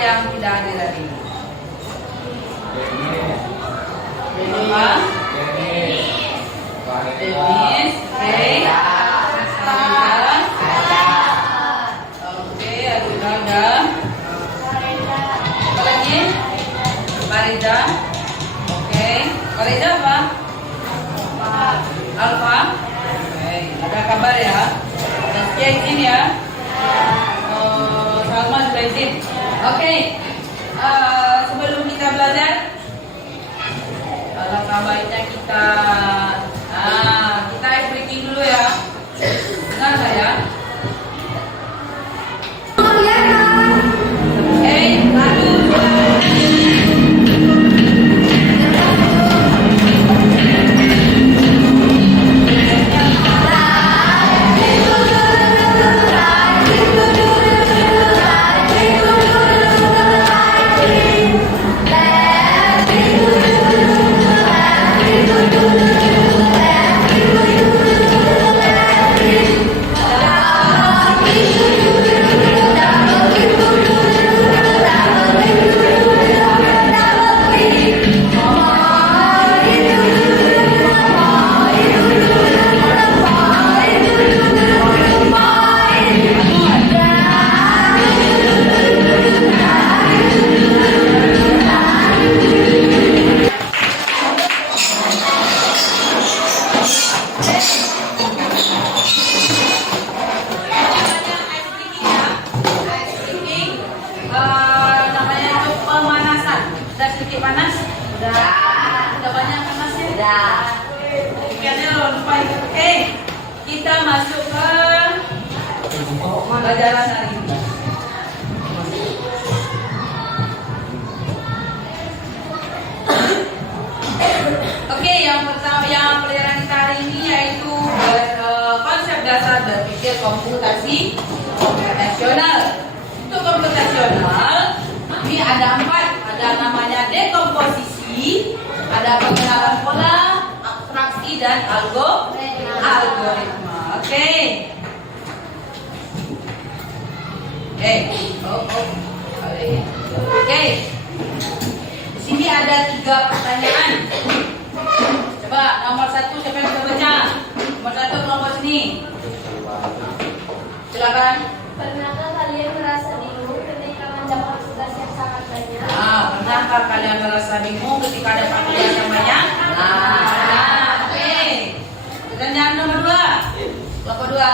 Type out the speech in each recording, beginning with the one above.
yang tidak hadir hari ini? Apa? Denis, oke. Oke, ada. Apa lagi? Farida. Oke. Farida apa? Alfa. Oke, ada kabar ya? Rizky izin ya? Salma juga izin. Oke. Sebelum kita belajar, alangkah baiknya kita ice breaking dulu ya. Dengar saya. Oke, lalu panas? Udah banyak panasnya? Udah. Oke, kita masuk ke pelajaran hari ini. Oke, yang pertama yang pelajaran kita hari ini yaitu konsep dasar berpikir komputasi komputasional. Untuk komputasional ini ada 4. Ada namanya dekomposisi, ada pengenalan pola, abstraksi dan algoritma. Oke. Oke. Di sini ada 3 pertanyaan. Coba nomor 1 siapa yang bisa baca? Nomor 1 kelompok sini. Silakan. Pernahkah kalian merasa bingung ketika menjawab tugas yang sangat banyak? Pernahkah kalian merasa bingung ketika ada tugas yang banyak? Oke. Pertanyaan nomor 2. Kelompok 2.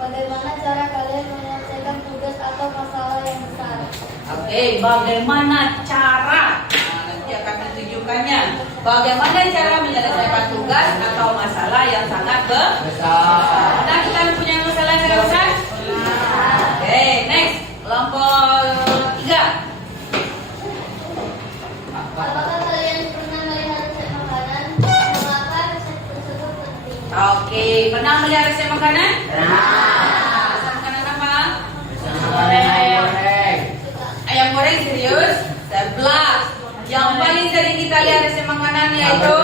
Bagaimana cara kalian menyelesaikan tugas atau masalah yang besar? Oke, bagaimana cara? Nanti akan ditunjukkannya. Bagaimana cara menyelesaikan tugas atau masalah yang sangat besar? Nah, kita punya masalah yang sangat besar? Oke, next. Kelompok 3. Apakah kalian pernah melihat resep makanan? Mengapa resep tersebut penting? Oke, pernah melihat resep makanan? Resep makanan apa? Ayam goreng serius? 11. Yang paling sering kita lihat resep makanan yaitu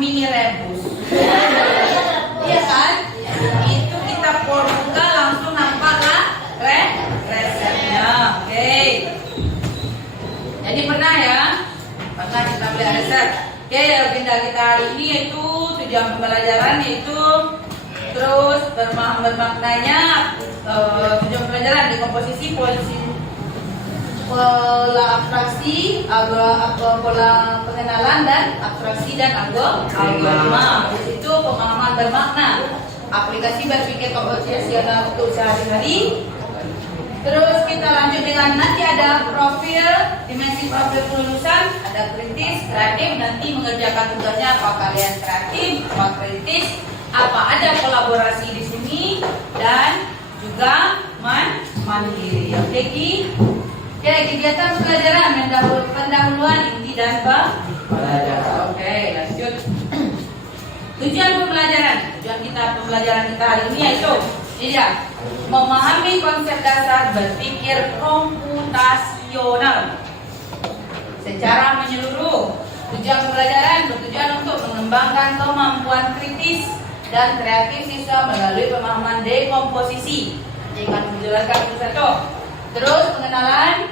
mie rebus. Iya kan? Itu kita buka langsung nampak lah resepnya. Oke. Jadi pernah ya? Pernah kita beli resep. Oke, agenda kita hari ini yaitu tujuan pembelajaran yaitu terus bermaknanya tujuan pembelajaran dekomposisi pola abstraksi, pola pengenalan dan abstraksi dan algoritma. Di situ pemahaman bermakna, aplikasi berpikir komputasional untuk sehari-hari. Terus kita lanjut dengan nanti ada profil, dimensi profil kelulusan, ada kritis, kreatif, nanti mengerjakan tugasnya apa kalian kreatif, apa kritis, apa ada kolaborasi di sini dan juga mandiri. Oke, kegiatan pembelajaran pendahuluan inti dan pembelajaran. Oke, lanjut. Tujuan pembelajaran kita hari ini yaitu memahami konsep dasar berpikir komputasional secara menyeluruh. Tujuan pembelajaran bertujuan untuk mengembangkan kemampuan kritis, dan kreatif siswa melalui pemahaman dekomposisi. Saya akan menjelaskan satu-satu. Terus pengenalan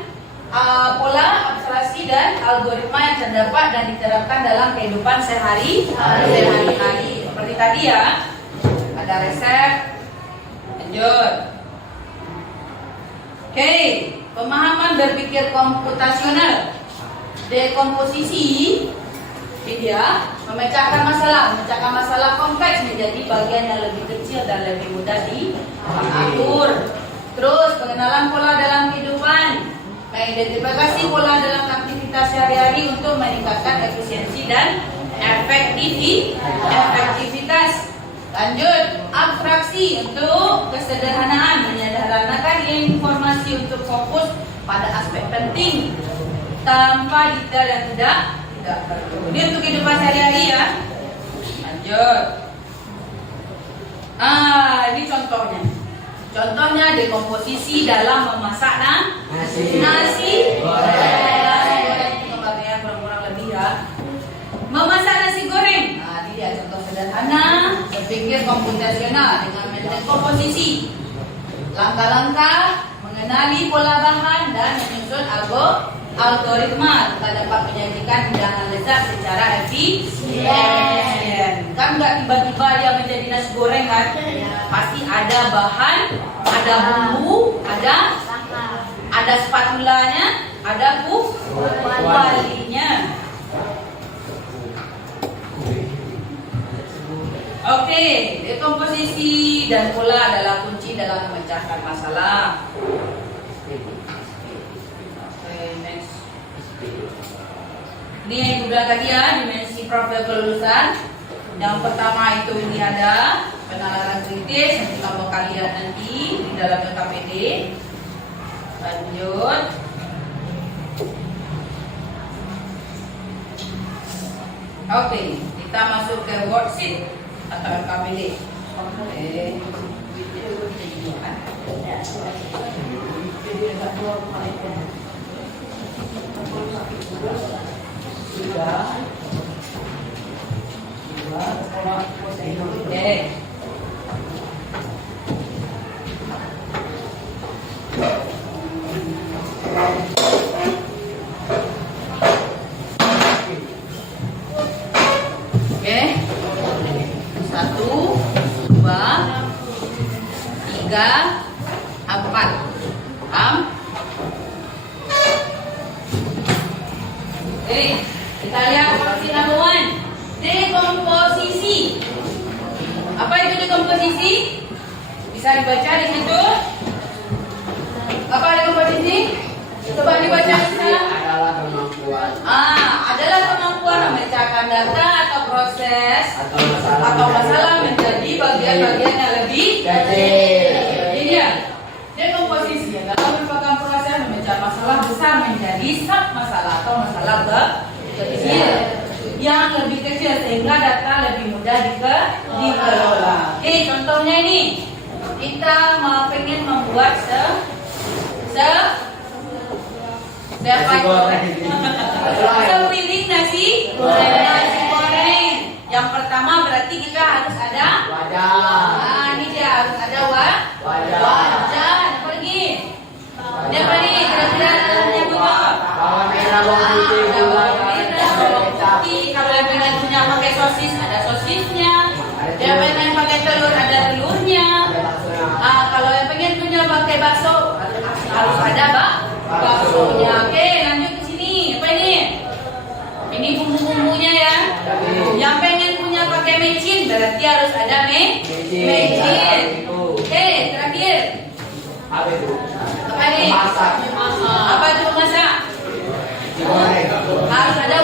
pola, abstraksi dan algoritma yang terdapat dan diterapkan dalam kehidupan sehari-hari. Seperti tadi ya, ada resep. Lanjut. Oke, pemahaman berpikir komputasional. Dekomposisi dia memecahkan masalah kompleks menjadi bagian yang lebih kecil dan lebih mudah diatur. Terus pengenalan pola dalam kehidupan, mengidentifikasi pola dalam aktivitas sehari-hari untuk meningkatkan efisiensi dan efektivitas. Lanjut, abstraksi untuk kesederhanaan, menyederhanakan informasi untuk fokus pada aspek penting tanpa detail yang tidak perlu. Ini untuk kehidupan sehari-hari ya. Lanjut. Ini contohnya. Contohnya dekomposisi dalam memasak nasi goreng. Gambarnya kurang lebih ya. Memasak nasi goreng. Nah, ini dia contoh sederhana berpikir komputasional dengan metode komposisi. Langkah-langkah mengenali pola bahan dan menyusun algoritma kita dapat menyajikan hidangan lezat secara efisien. Kan nggak tiba-tiba dia menjadi nasi goreng kan? Pasti ada bahan, ada bumbu, ada spatulanya, ada kualinya. Oke, dekomposisi dan pola adalah kunci dalam memecahkan masalah. Next. Ini yang ibu bilang tadi ya, dimensi profil kelulusan. Yang pertama itu ini ada penalaran kritis, nanti kamu akan lihat nanti di dalam KPD. Lanjut. Oke, kita masuk ke worksheet atau KPD. Oke. 1, 2, 3, 4. Paham? Oke, kita lihat opsi number 1. Dekomposisi. Apa itu dekomposisi? Bisa dibaca di situ. Apa dekomposisi? Coba dibaca bisa. Adalah kemampuan memecahkan data atau proses atau masalah menjadi bagian-bagian yang lebih kecil. Ini dia. Dekomposisi adalah merupakan proses memecah masalah besar menjadi sub masalah atau masalah kecil yang lebih kecil sehingga data lebih mudah dikelola. Oke, contohnya ini kita pengen membuat sepiring nasi goreng. Yang pertama berarti kita harus ada wadah. Ini dia harus ada wadah. Apa lagi? Ini apa nih? Kira-kira dalamnya butuh bawang merah, bawang putih. Kalau yang pengen punya pakai sosis ada sosisnya. Yang pengen pakai telur ada telurnya. Kalau yang pengen punya pakai bakso harus ada baksonya. Oke, lanjut ke sini. Apa ini? Ini bumbu-bumbunya ya. Yang pengen punya pakai mecin berarti harus ada mecin. Oke, terakhir. Apa ini? Apa itu memasak? Harus ada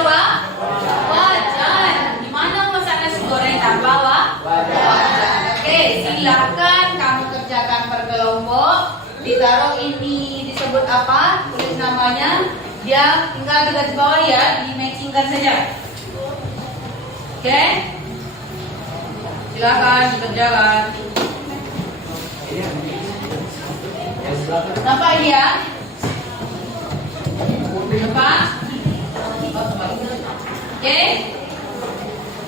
wajan. Gimana masak nasi goreng tanpa wajan? Oke, silahkan kamu kerjakan per kelompok. Ditaruh ini disebut apa? Tulis namanya. Dia tinggal di bawah ya, di-matchingkan saja. Oke? Silakan dikerjakan. Nampak ini ya? Nampak? Oke?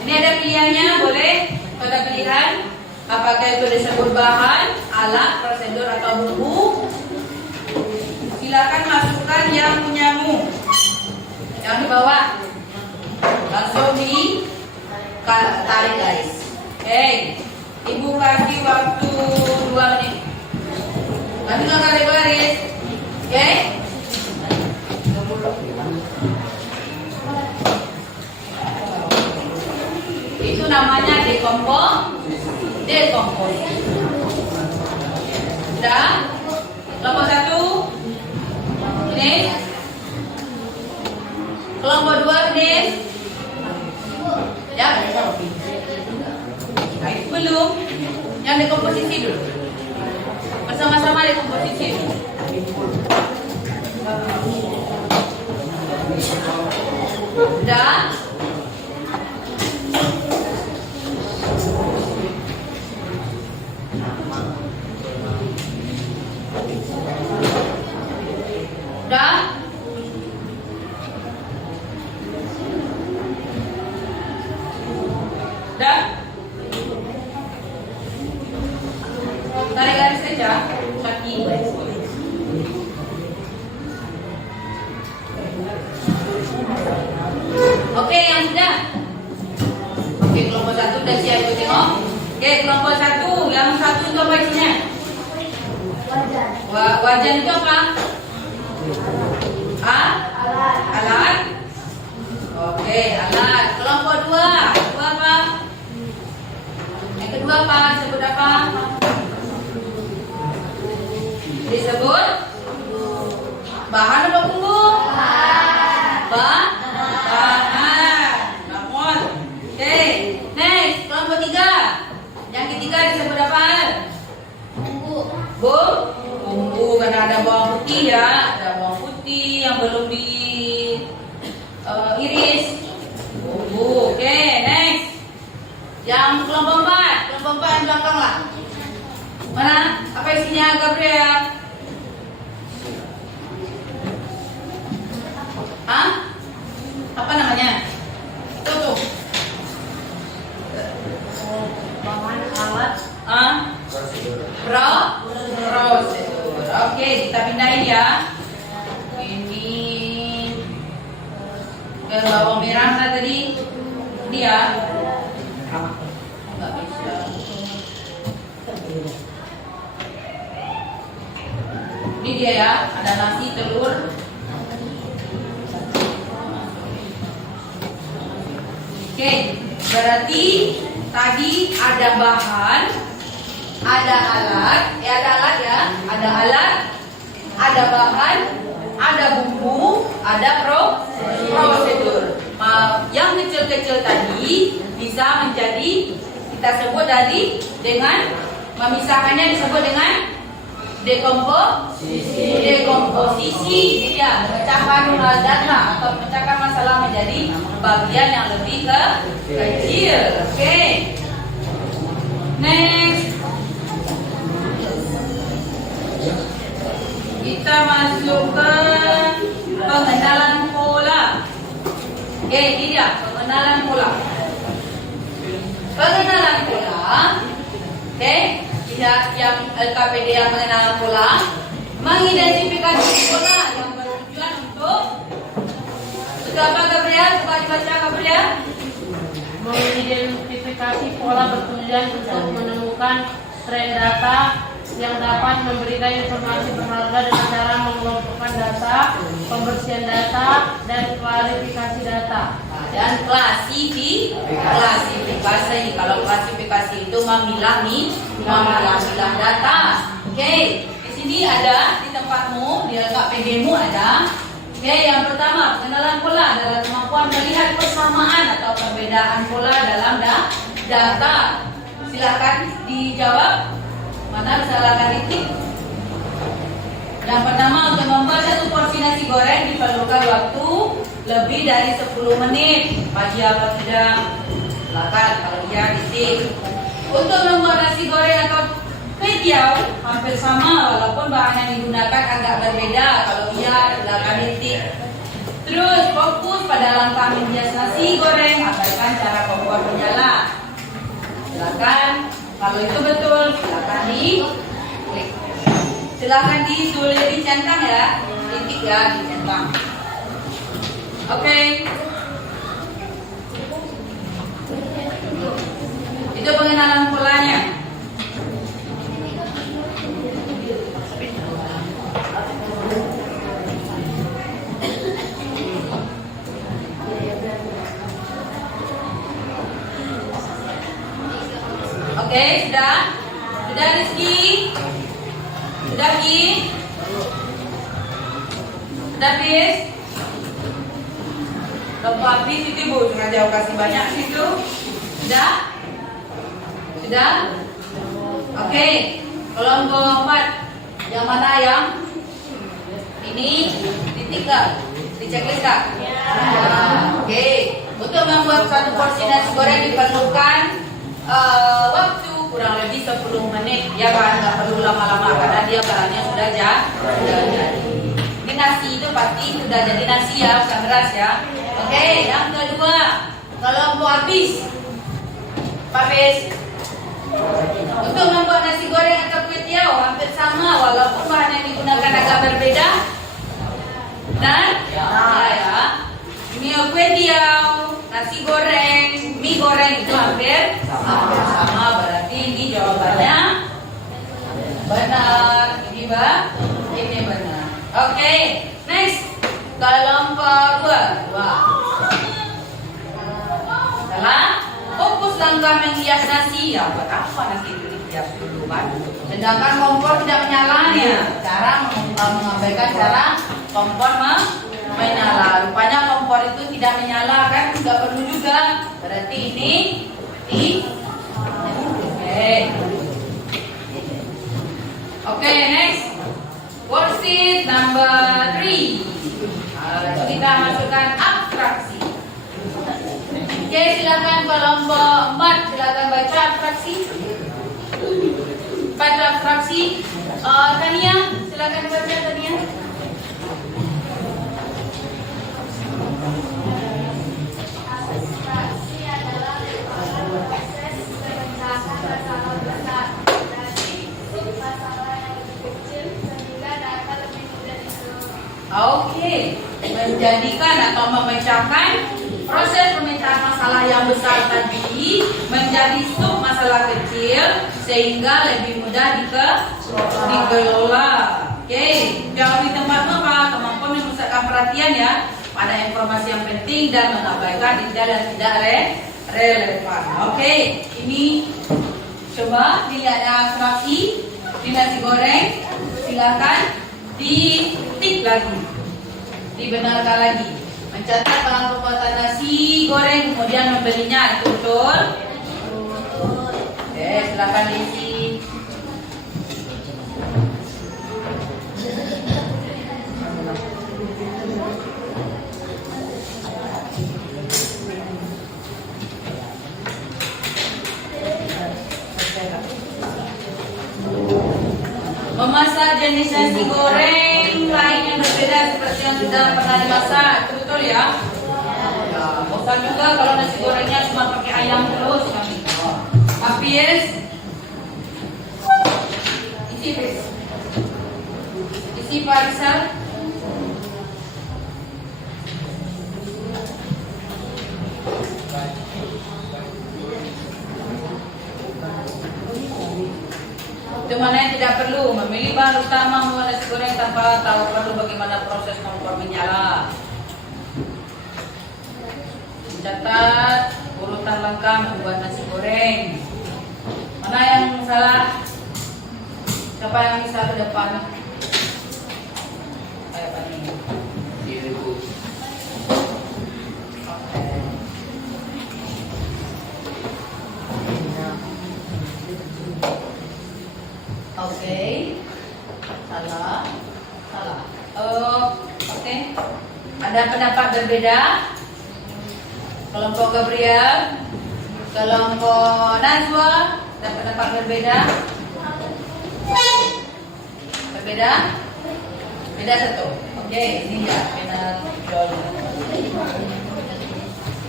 Ini ada pilihannya, boleh pada pilihan. Apakah itu disebut bahan, alat, prosedur atau bumbu? Silakan masukkan yang punyamu. Jangan dibawa. Langsung tarik guys. Oke. Ibu kasih waktu 2 menit. Nanti kali baris. Oke. Itu namanya dekomposisi. Sudah? Kelompok 1 finish. Kelompok 2 finish. Ya, belum. Yang dekomposisi dulu. Bersama-sama dekomposisi dulu. Sudah? Sudah? Sudah? Tarik garis saja kaki. Oke, yang sudah. Oke, kelompok 1 sudah siap ibu tengok. Oke, kelompok 1, yang 1 itu apa isinya? Wajan itu apa? Alat. Oke, alat. Kelompok 2 apa? Yang kedua apa? Sebut apa? Disebut bahan atau bumbu? Bahan. Namun. Oke, next. Kelompok 3. Yang ketiga disebut apa? Bumbu, karena ada bawang putih ya, ada bawang putih yang belum di iris. Bumbu. Oke, next. Yang kelompok 4 yang belakang lah. Mana? Apa isinya, Gabriel? Hah? Apa namanya? Tutup. Bahan alat Prosedur. Oke, kita pindahin ya. Ini ke bawang merah tadi. Ini ya. Nggak bisa. Ini dia ya. Ada nasi, telur. Oke, berarti tadi ada bahan, ada alat ya, ada bahan, ada bumbu, ada prosedur. Yang kecil-kecil tadi bisa menjadi, kita sebut tadi dengan memisahkannya disebut dengan dekomposisi. Jadi ya, memecahkan data atau memecahkan masalah menjadi bagian yang lebih kecil. Oke. Next. Kita masuk ke pengenalan pola. Oke, ini dia pengenalan pola. Pengenalan pola. Oke. Lihat yang LKPD yang mengenal pola, mengidentifikasi pola yang bertujuan untuk apa, Gabriel? Coba dibaca, Gabriel. mengidentifikasi pola bertujuan untuk menemukan tren data yang dapat memberikan informasi berharga dengan cara mengelompokkan data, pembersihan data, dan klasifikasi data. Dan klasifikasi. Kalau klasifikasi itu memilah data. Oke, di sini ada di tempatmu, di LKPD-mu ada. Oke, yang pertama pengenalan pola adalah kemampuan melihat persamaan atau perbedaan pola dalam data. Silakan dijawab. Mana bisa lakukan titik? Yang pertama, untuk membuat satu porsi nasi goreng diperlukan waktu lebih dari 10 menit. Pagi apa tidak? Silakan, kalau iya titik. Untuk membuat nasi goreng atau kue tiaw hampir sama walaupun bahan yang digunakan agak berbeda. Kalau iya, silakan titik. Terus fokus pada langkah menghias nasi goreng, abaikan cara kompor menyala. Silakan. Kalau itu betul, silakan di klik. Silakan dicentang ya, titik ya, dicentang. Oke. Itu pengenalan polanya. Oke, sudah? Sudah Rizky? Sudah Ki? Sudah Fis? Kelompok habis itu Bu, jangan jauh kasih banyak situ. Sudah? Sudah? Oke, kelompok 4 yang mana yang? Ini titik kak? Di checklist kak? Ya. Oke, untuk membuat satu porsi nasi goreng diperlukan waktu kurang lebih 10 menit ya kan, nggak perlu lama-lama karena dia bahannya sudah jadi. Ini nasi itu pasti sudah jadi nasi ya, bukan beras ya. Oke, yang kedua kelompok habis Pak Fis. Untuk membuat nasi goreng atau kue tiaw hampir sama walaupun bahan yang digunakan agak berbeda. Dan ya. Ini kue tiaw, nasi goreng, mie goreng itu hampir sama, berarti ini jawabannya benar. Ini benar. Oke, next kelompok 2. Salah. Fokus langkah menghias nasi. Ya, buat apa nasi itu dihias dulu kan? Sedangkan kompor tidak menyalanya. Cara mengabaikan cara kompor menyala. Rupanya kompor itu tidak menyala kan? Tidak perlu juga. Berarti ini Oke, next. Worksheet number 3. Kita masukkan abstraksi. Oke, silakan kelompok 4 silakan baca abstraksi. Baca abstraksi. Tania, silakan baca Tania. Abstraksi adalah proses memecahkan masalah besar dari masalah yang lebih kecil sehingga dapat lebih mudah diselesaikan. Oke, menjadikan atau memecahkan proses pemecahan masalah yang besar tadi menjadi sub masalah kecil sehingga lebih mudah dikelola. Oke, jangan di tempat maka kemampuan memusatkan perhatian ya pada informasi yang penting dan mengabaikan detail yang tidak relevan. Oke, ini coba dilihat abstraksi di nasi goreng. Silakan ditik lagi, dibenarkan lagi. Mencatat bahan pembuatan nasi goreng kemudian membelinya, itu betul? Oke, silakan diisi. Memasak jenis nasi goreng lain yang berbeda seperti yang sudah pernah dimasak, itu betul ya? Ya, bosan juga kalau nasi gorengnya cuma pakai ayam terus kami. Habis isi Fis. Isi Pak Rizal. Itu mana yang tidak perlu memilih bahan utama membuat nasi goreng tanpa tahu perlu bagaimana proses kompor menyala. Catat urutan langkah membuat nasi goreng. Mana yang salah? Siapa yang bisa ke depan? Ayo Pak ini. Oke, salah. Oke. Ada pendapat berbeda? Kelompok Gabriel, kelompok Najwa, ada pendapat berbeda? Berbeda? Beda satu. Oke, ini ya penal jol.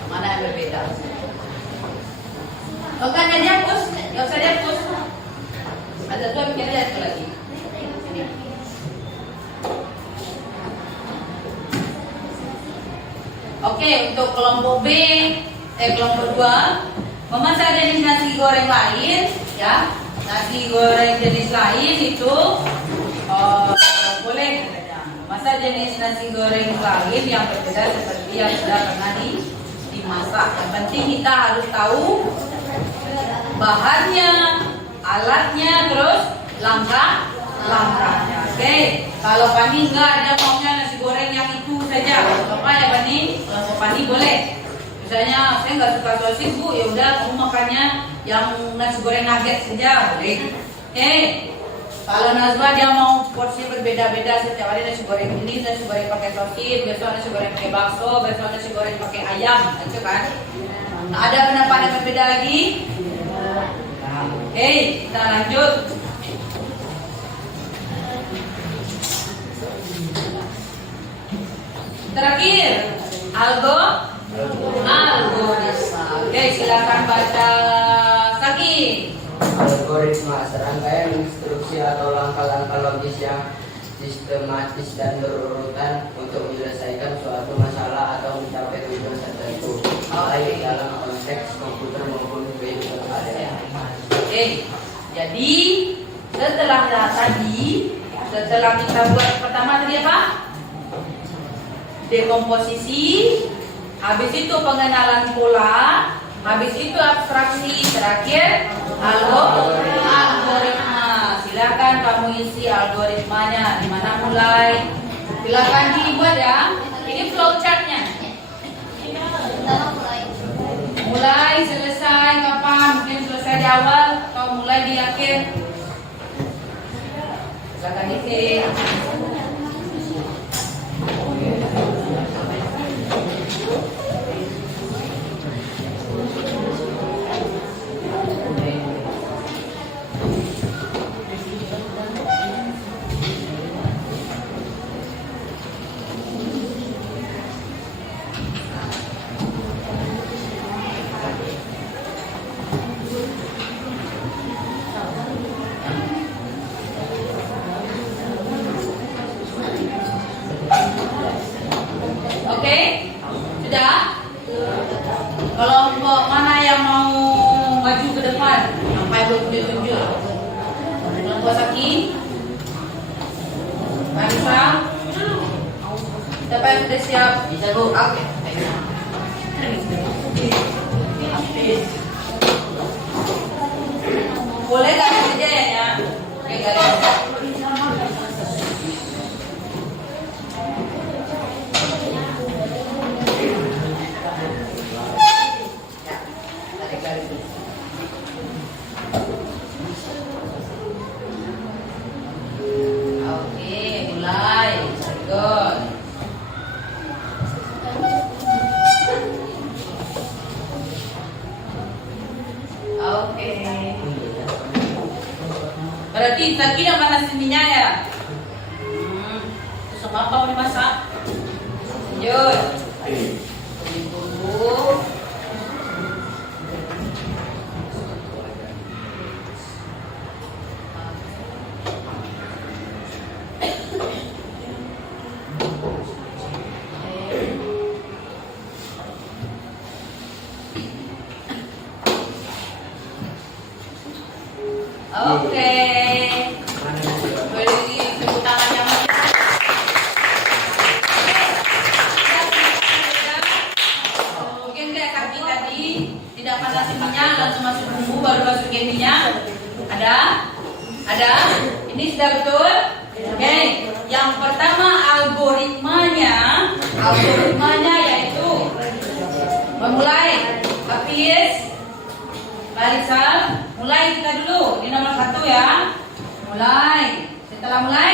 Mana yang berbeda? Oh kan yang dihapus? Nggak usah dihapus. Ada dua bikin aja satu lagi. Sini. Oke, untuk kelompok B, kelompok 2, memasak jenis nasi goreng lain, ya. Nasi goreng jenis lain itu boleh katanya. Memasak jenis nasi goreng lain yang berbeda seperti yang sudah pernah dimasak. Yang penting kita harus tahu bahannya, alatnya, terus langkah-langkahnya. Oke, kalau Pani enggak ada maunya nasi goreng yang itu saja, apa ya Pani? Kalau Pani boleh. Misalnya saya nggak suka sosis Bu, ya udah kamu makannya yang nasi goreng nugget saja, boleh. Oke. Kalau Nazwa dia mau porsi berbeda-beda, setiap hari nasi goreng ini, nasi goreng pakai sosis, besok nasi goreng pakai bakso, besok nasi goreng pakai ayam, gitu kan? Nah, ada pendapat yang berbeda lagi? Oke, kita lanjut. Terakhir, algoritma. Oke, silakan baca Saki. Algoritma serangkaian instruksi atau langkah-langkah logis yang sistematis dan berurutan untuk menyelesaikan suatu masalah atau mencapai tujuan tertentu, baik dalam konteks komputer maupun kehidupan sehari-hari. Oke, jadi setelah kita buat pertama tadi apa? Dekomposisi, habis itu pengenalan pola, habis itu abstraksi, terakhir algoritma. Silakan kamu isi algoritmanya. Di mana mulai? Silakan dibuat ya. Ini flowchartnya. Mulai, selesai, kapan? Mungkin selesai di awal atau mulai di akhir. Silakan isi. Oke, sudah? Kelompok mana yang mau maju ke depan? Sampai belum ditunjuk. Kelompok Saki, Marisa, siapa yang sudah siap? Bisa Bu? Oke. Boleh garis aja ya? Oke, garis. Oke, mulai. Good. Oke. Berarti tadi yang panas ininya ya? Terus apa mau dimasak? Lanjut. Bumbu. Oke. Beri tepuk tangan yang meriah. Mungkin kayak kaki tadi tidak panasin minyak, langsung masuk bumbu baru masukin minyak. Ada? Ada? Ini sudah betul? Oke. Yang pertama algoritmanya yaitu memulai. Hafiz, Marisa, mulai kita dulu. Ini nomor 1 ya. Mulai. Setelah mulai,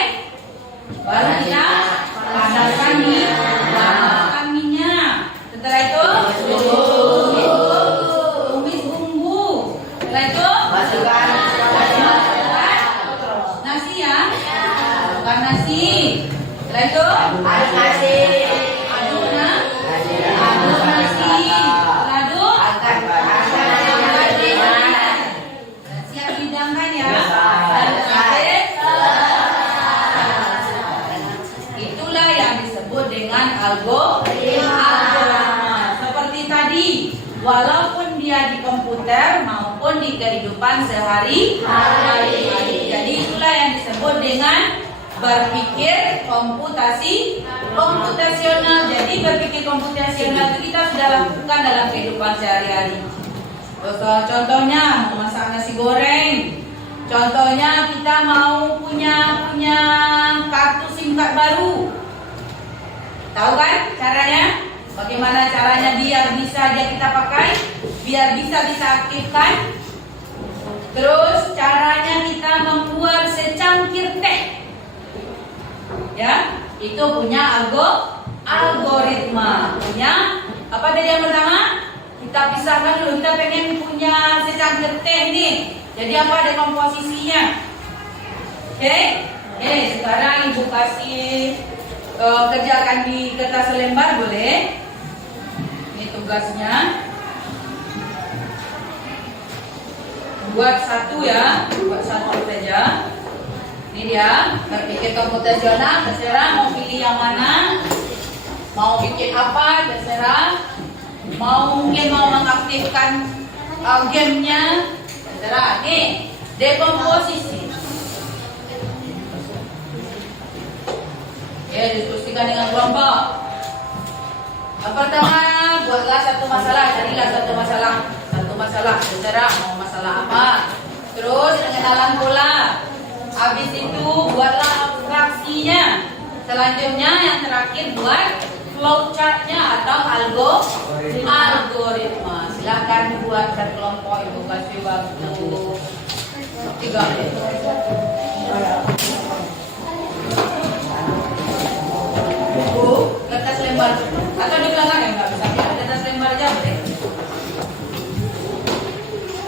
baru kita panaskan minyak. Setelah itu, tumis bumbu. Setelah itu, masukkan nasi ya. Masukkan nasi. Setelah itu, aduk nasi. Aduk nasi. Setelah aduk, maupun di kehidupan sehari-hari. Jadi itulah yang disebut dengan berpikir komputasional. Jadi berpikir komputasional itu kita sudah lakukan dalam kehidupan sehari-hari. Contohnya mau masak nasi goreng. Contohnya kita mau punya kartu SIM card baru. Tahu kan caranya? Bagaimana caranya biar bisa kita pakai, biar bisa aktifkan. Terus caranya kita membuat secangkir teh. Ya, itu punya algoritma. Punya apa tadi yang pertama? Kita pisahkan dulu. Kita pengen punya secangkir teh nih. Jadi apa ada komposisinya? Oke. Sekarang Ibu kasih kerjakan di kertas lembar boleh. Ini tugasnya. Buat satu ya, buat satu saja. Ini dia, berpikir komputasional, terserah mau pilih yang mana, mau bikin apa, terserah. Mungkin mau mengaktifkan gamenya, terserah. Nih, dekomposisi. Ya, diskusikan dengan kelompok. Yang pertama, buatlah satu masalah, carilah satu masalah. Satu masalah, terserah mau masalah apa. Terus pengenalan pola. Habis itu buatlah abstraksinya. Selanjutnya yang terakhir buat flowchartnya atau algoritma. Silakan buat berkelompok, Ibu kasih waktu 3 menit. Kertas lembar atau di belakang yang nggak bisa pilih kertas lembar aja boleh.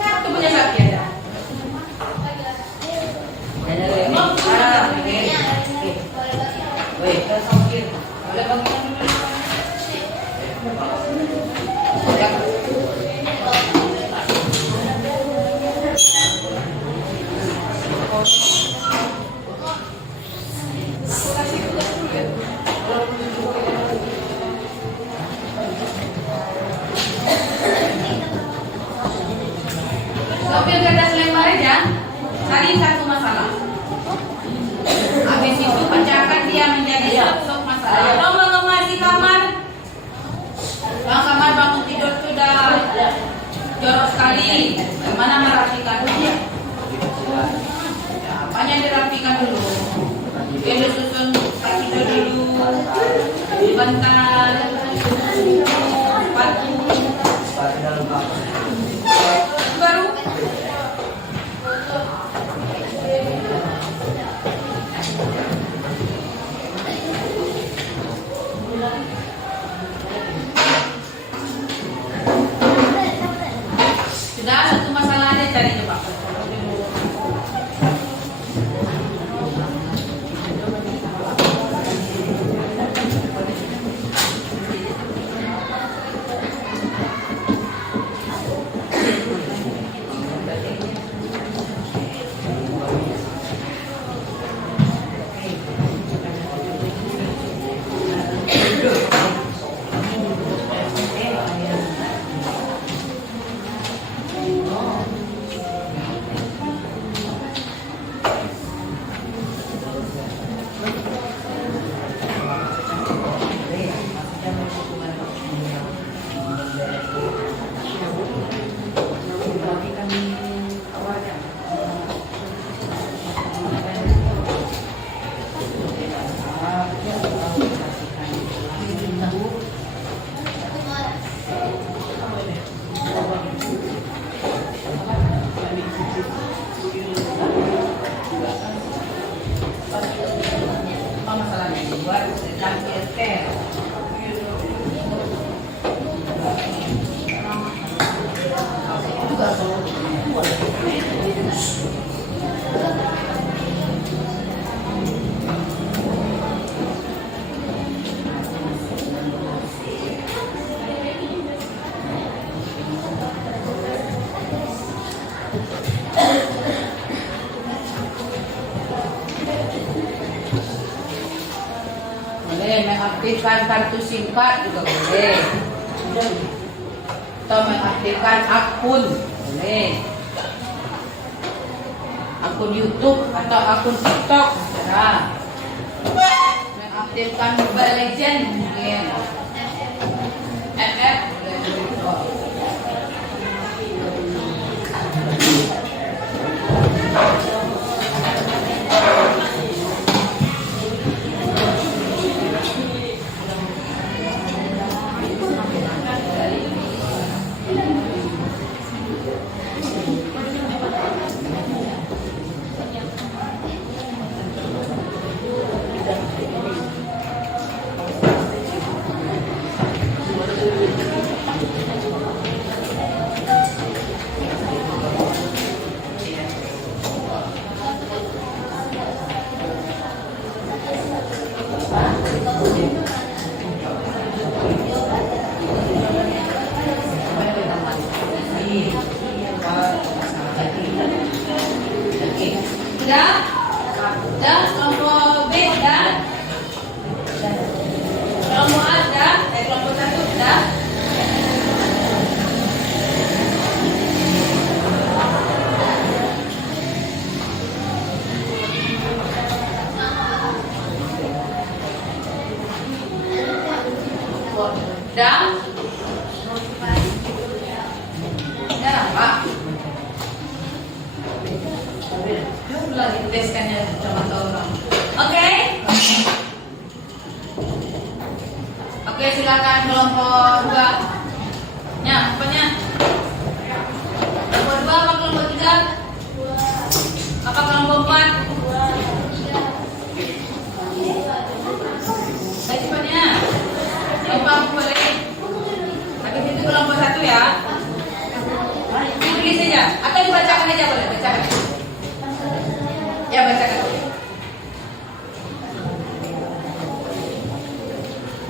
Itu punya Sapi ada. Ada lembar. Wait, boleh bagikan dulu. Ambil kertas lembar aja, cari satu masalah. Habis itu pecahkan dia menjadi satu masalah. Atau mengemasi kamar. Kamar bangun tidur sudah jorok sekali. Bagaimana merapikannya? Apanya dirapikan dulu? Mungkin disusun kaki dulu, bantal, sepatu. Baru sudah satu masalah aja cari coba. Boleh mengaktifkan kartu SIM card juga boleh. Atau mengaktifkan akun boleh. akun YouTube atau akun TikTok, saudara. Mengaktifkan Mobile Legend mungkin. FF boleh juga. Sudah? Sudah? Kelompok B sudah? Kelompok A sudah? Kelompok 1 sudah? Sudah? Sudah apa? Lagi teskannya sama orang. Oke. Oke, silakan kelompok 2. Ya, apanya? Kelompok 2 apa kelompok 3? Apa kelompok 4? Baik, cepatnya. Kelompok boleh. Habis itu kelompok 1 ya. Tulis saja. Atau dibacakan aja boleh, bacakan. Ya, bacakan.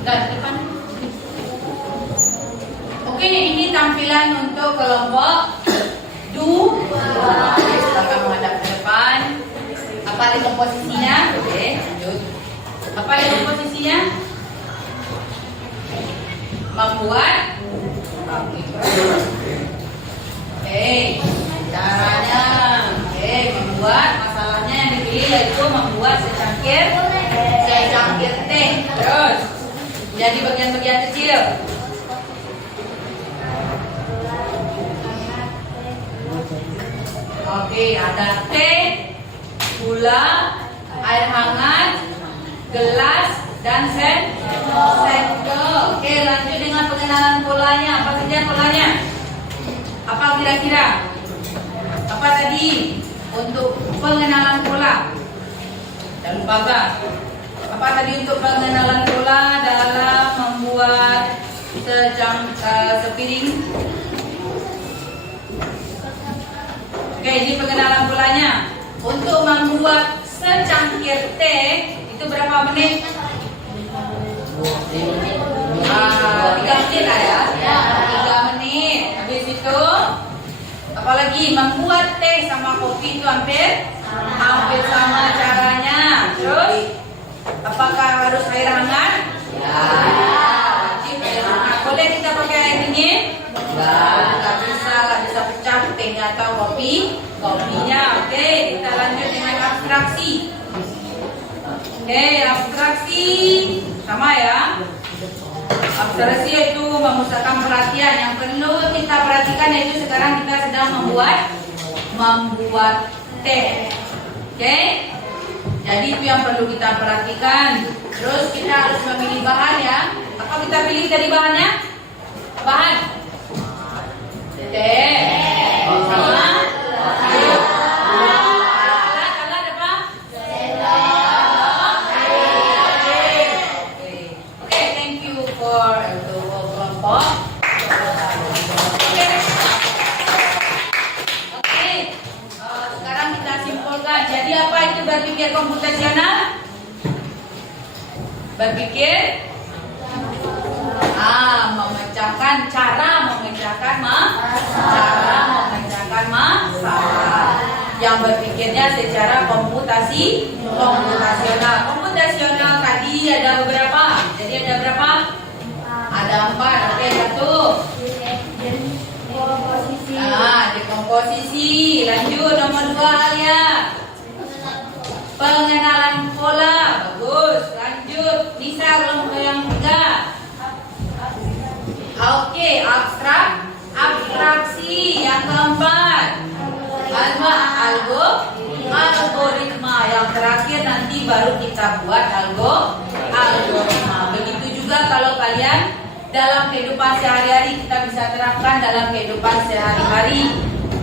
Dan depan. Oke, ini tampilan untuk kelompok 2. Silakan menghadap ke depan. Apa ada komposisinya? Oke, lanjut. Apa ada komposisinya? Membuat. Oke, caranya. Oke, membuat. Masalahnya yang dipilih yaitu membuat secangkir teh. Terus jadi bagian-bagian kecil. Oke, ada teh, gula, air hangat, gelas, dan sendok. Oke, lanjut dengan pengenalan polanya. Apa saja polanya? Apa kira-kira? Apa tadi? Untuk pengenalan pola. Jangan lupa gak? Apa tadi untuk pengenalan pola dalam membuat sepiring? Oke, ini pengenalan polanya. Untuk membuat secangkir teh itu berapa menit? 3 menit lah ya. 3 menit. Habis itu apalagi membuat teh sama kopi itu hampir sama caranya. Terus apakah harus air hangat? Ya. Wajib air hangat. Boleh kita pakai air dingin? Nggak bisa pecah tehnya atau kopinya. Oke, kita lanjut dengan abstraksi. Oke, abstraksi sama ya. Abstraksi itu memusatkan perhatian. Yang perlu kita perhatikan yaitu sekarang kita sedang membuat teh. Oke? Jadi itu yang perlu kita perhatikan. Terus kita harus memilih bahan ya. Apa kita pilih dari bahannya? Bahan teh. Sama air. Alat apa? Oke, thank you for kelompok. Oke, sekarang kita simpulkan. Jadi apa itu berpikir komputasional? Berpikir cara memecahkan masalah. Yang berpikirnya secara komputasional. Komputasional tadi ada beberapa. Jadi ada berapa? Ada 4. Oke, 1. Dekomposisi. Komposisi. Lanjut nomor 2 Alia. Pengenalan pola. Bagus. Lanjut Nisa, kelompok yang 3. Oke, abstraksi yang keempat. Algoritma yang terakhir nanti baru kita buat algoritma. Begitu juga kalau kalian dalam kehidupan sehari-hari kita bisa terapkan dalam kehidupan sehari-hari.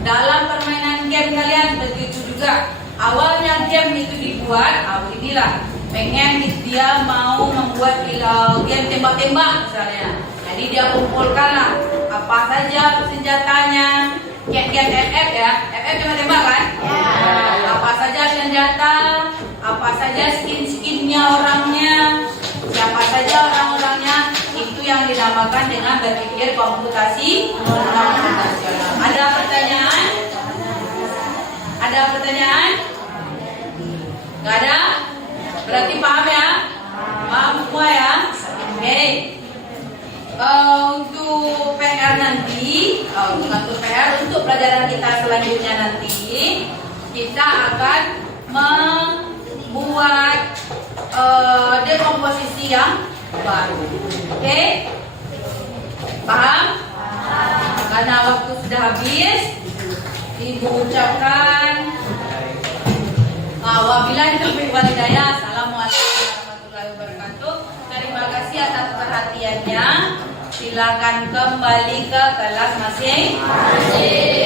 Dalam permainan game kalian begitu juga. Awalnya game itu dibuat, inilah pengen dia mau membuat game tembak-tembak misalnya. Jadi dia kumpulkanlah apa saja senjatanya. Game FF ya, FF tembak-tembak kan? Ya. Apa saja senjata, apa saja skin-skinnya orangnya, siapa saja orang-orangnya, itu yang dinamakan dengan berpikir komputasional. Ada pertanyaan? Ada pertanyaan? Gak ada? Berarti paham ya? Paham semua ya? Oke. Untuk PR nanti, untuk PR untuk pelajaran kita selanjutnya nanti, kita akan membuat dekomposisi yang baru. Oke? Paham? Karena waktu sudah habis, Ibu ucapkan wabillahi taufiq wal hidayah. Assalamualaikum warahmatullahi wabarakatuh. Terima kasih atas perhatiannya. Silakan kembali ke kelas masing-masing.